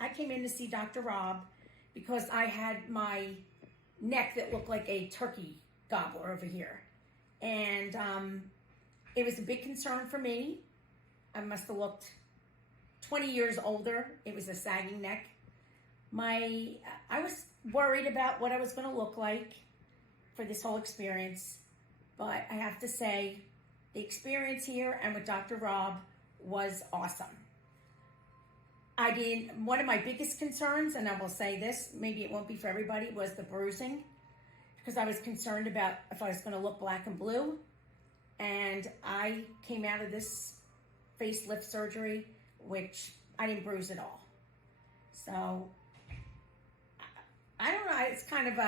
I came in to see Dr. Robb because I had my neck that looked like a turkey gobbler over here. And it was a big concern for me. I must have looked 20 years older. It was a sagging neck. I was worried about what I was going to look like for this whole experience. But I have to say, the experience here and with Dr. Robb was awesome. One of my biggest concerns, and I will say this, maybe it won't be for everybody, was the bruising, because I was concerned about if I was going to look black and blue. And I came out of this facelift surgery, which I didn't bruise at all. So, I don't know, it's kind of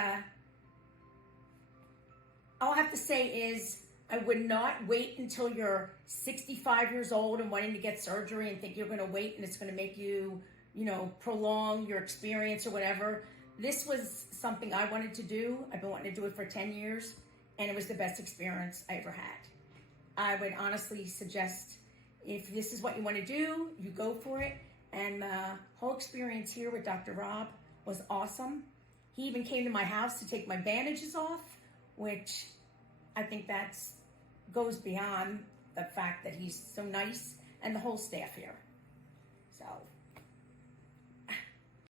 all I have to say is, I would not wait until you're 65 years old and wanting to get surgery and think you're going to wait and it's going to make you, prolong your experience or whatever. This was something I wanted to do. I've been wanting to do it for 10 years, and it was the best experience I ever had. I would honestly suggest, if this is what you want to do, you go for it. And the whole experience here with Dr. Robb was awesome. He even came to my house to take my bandages off, which I think goes beyond the fact that he's so nice, and the whole staff here. So